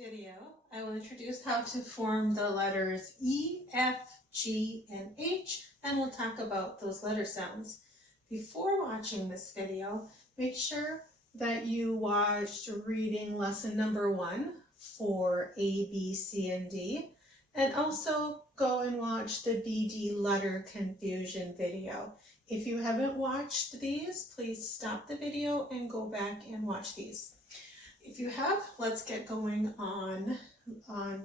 video, I will introduce how to form the letters E, F, G, and H, and we'll talk about those letter sounds. Before watching this video, make sure that you watched reading lesson number 1 for A, B, C, and D, and also go and watch the BD letter confusion video. If you haven't watched these, please stop the video and go back and watch these. If you have, let's get going on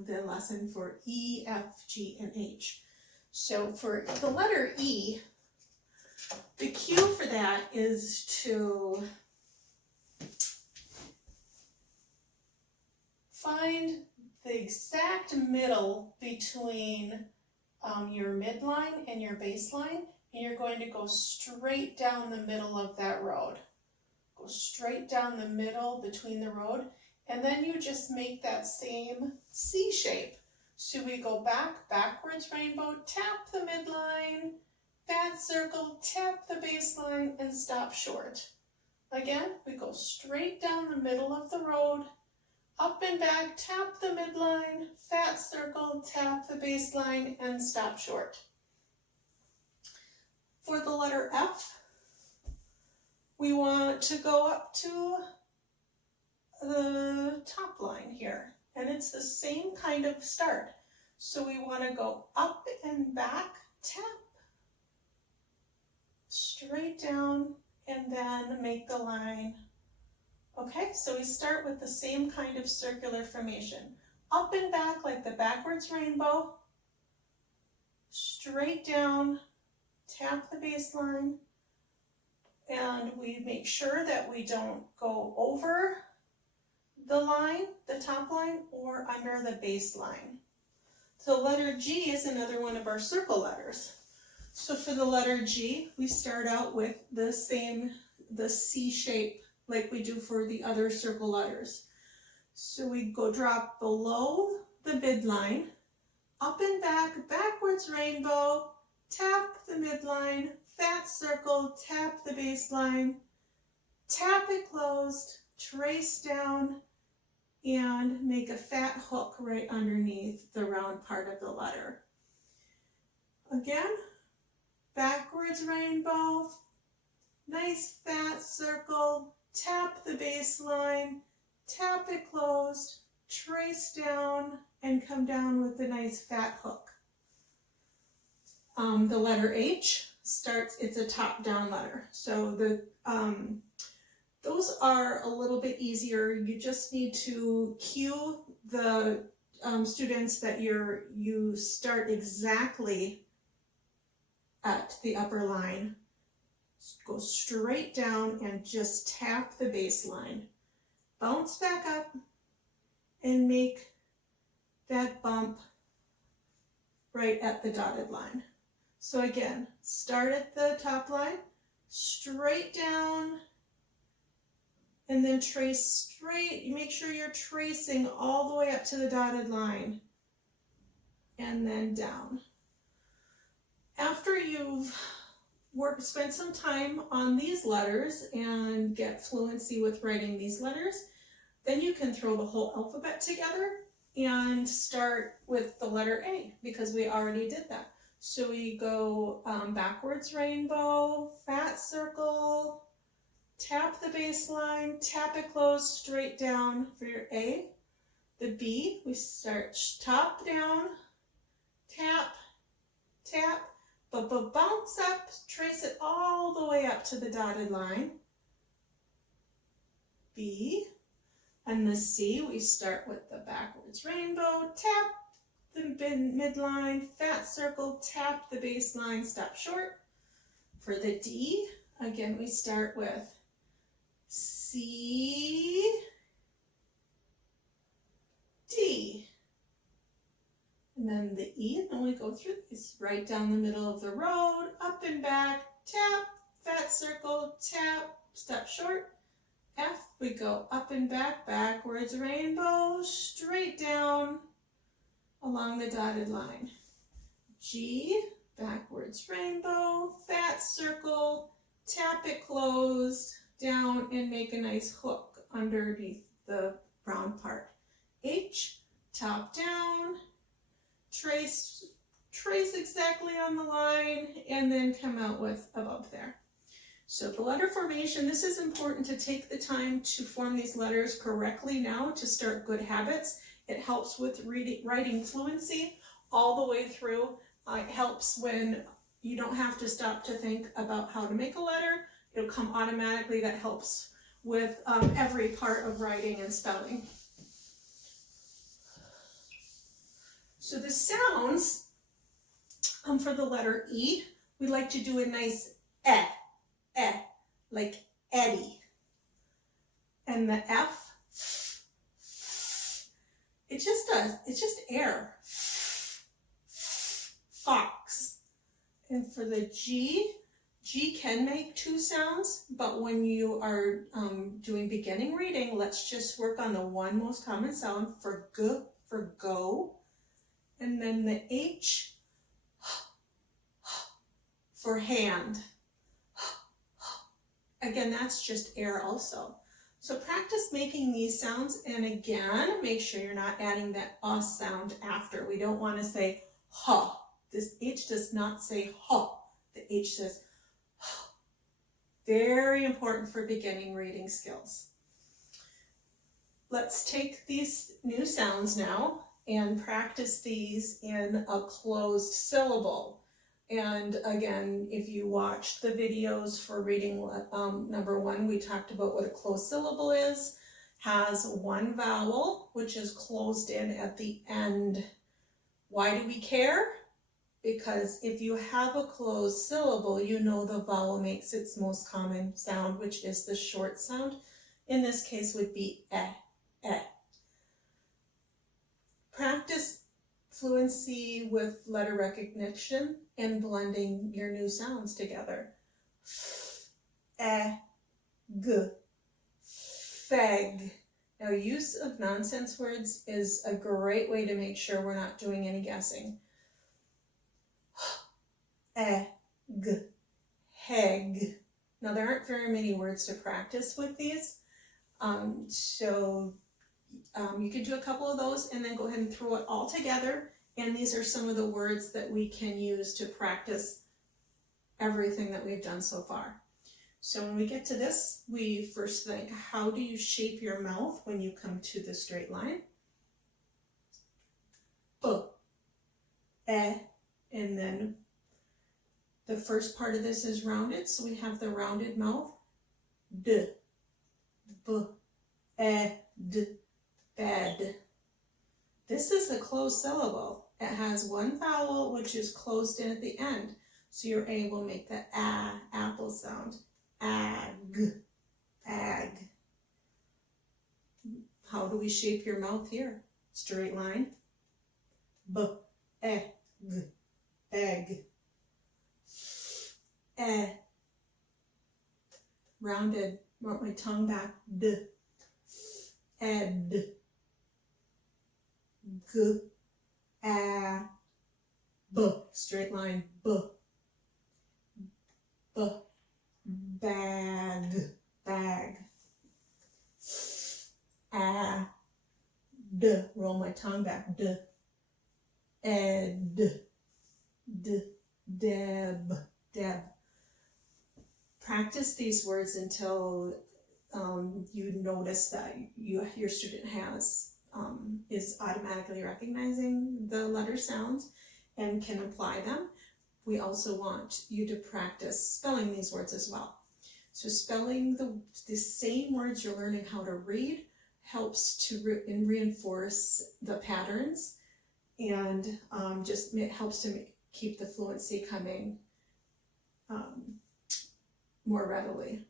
the lesson for E, F, G, and H. So for the letter E, the cue for that is to find the exact middle between your midline and your baseline, and you're going to go straight down the middle of that road. Go straight down the middle between the road, and then you just make that same C shape. So we go backwards rainbow, tap the midline, fat circle, tap the baseline, and stop short. Again, we go straight down the middle of the road, up and back, tap the midline, fat circle, tap the baseline, and stop short. For the letter F, we want to go up to the top line here, and it's the same kind of start. So we want to go up and back, tap, straight down, and then make the line. Okay, so we start with the same kind of circular formation. Up and back like the backwards rainbow, straight down, tap the baseline, and we make sure that we don't go over the line, the top line, or under the baseline. So letter G is another one of our circle letters. So for the letter G, we start out with the C shape like we do for the other circle letters. So we go drop below the midline, up and back, backwards rainbow, tap the midline, fat circle, tap the baseline, tap it closed, trace down, and make a fat hook right underneath the round part of the letter. Again, backwards rainbow, nice fat circle, tap the baseline, tap it closed, trace down, and come down with a nice fat hook. The letter H starts, it's a top-down letter. So those are a little bit easier. You just need to cue the students that you start exactly at the upper line. Go straight down and just tap the baseline. Bounce back up and make that bump right at the dotted line. So again, start at the top line, straight down, and then trace straight. You make sure you're tracing all the way up to the dotted line, and then down. After you've spent some time on these letters and get fluency with writing these letters, then you can throw the whole alphabet together and start with the letter A, because we already did that. So we go backwards rainbow, fat circle, tap the baseline, tap it closed, straight down for your A. The B, we start top down, tap, tap, but bounce up, trace it all the way up to the dotted line. B. And the C, we start with the backwards rainbow, tap the midline, fat circle, tap the baseline, stop short. For the D, again, we start with C, D. And then the E, and we go through these right down the middle of the road, up and back, tap, fat circle, tap, stop short. F, we go up and back, backwards rainbow, straight down along the dotted line. G, backwards rainbow, fat circle, tap it closed, down, and make a nice hook underneath the brown part. H, top down, trace exactly on the line, and then come out with a bump there. So the letter formation, this is important to take the time to form these letters correctly now to start good habits. It helps with writing fluency all the way through. It helps when you don't have to stop to think about how to make a letter. It'll come automatically. That helps with every part of writing and spelling. So the sounds for the letter E, we like to do a nice like Eddie. And the F, it just does, it's just air. Fox. And for the G can make two sounds, but when you are doing beginning reading, let's just work on the one most common sound for G, for go. And then the H for hand. Again, that's just air also. So practice making these sounds, and again, make sure you're not adding that sound after. We don't want to say ha. This H does not say ha. The H says ha. Very important for beginning reading skills. Let's take these new sounds now and practice these in a closed syllable. And again, if you watched the videos for reading number 1, we talked about what a closed syllable is. Has one vowel, which is closed in at the end. Why do we care? Because if you have a closed syllable, you know the vowel makes its most common sound, which is the short sound. In this case would be eh. Practice fluency with letter recognition and blending your new sounds together. G, feg. Now, use of nonsense words is a great way to make sure we're not doing any guessing. G, heg. Now, there aren't very many words to practice with these, so you can do a couple of those and then go ahead and throw it all together. And these are some of the words that we can use to practice everything that we've done so far. So when we get to this, we first think, how do you shape your mouth when you come to the straight line? B, and then the first part of this is rounded, so we have the rounded mouth. D, b, d, bed. This is a closed syllable. It has one vowel which is closed in at the end, so you're able to make the apple sound. Ag, ag. How do we shape your mouth here? Straight line. B, g, beg. Rounded, want my tongue back. D, ed. G, b, straight line, b, bag, d, roll my tongue back, d, ed, deb. Practice these words until you notice that your student is automatically recognizing the letter sounds and can apply them. We also want you to practice spelling these words as well. So spelling the same words you're learning how to read helps to reinforce the patterns, and just helps to keep the fluency coming more readily.